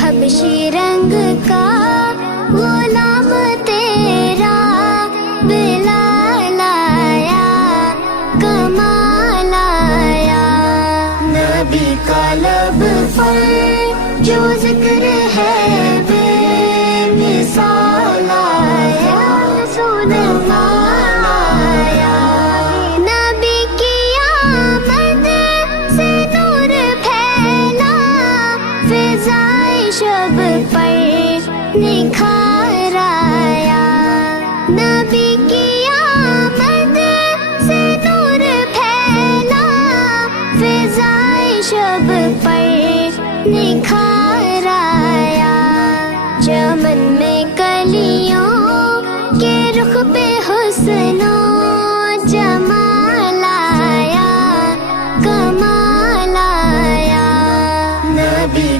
हबशी रंग का गुलाम तेरा बिलाल आया, कमाल आया। नबी का लब पर जो जिक्र है बेमिसाल आया, सुनमाल आया। नबी की आमद से नूर फैला, फिजाए शब पर निखार आया। नबी की आमद से नूर फैला, फिजाए शब पर निखार आया। चमन में कलियों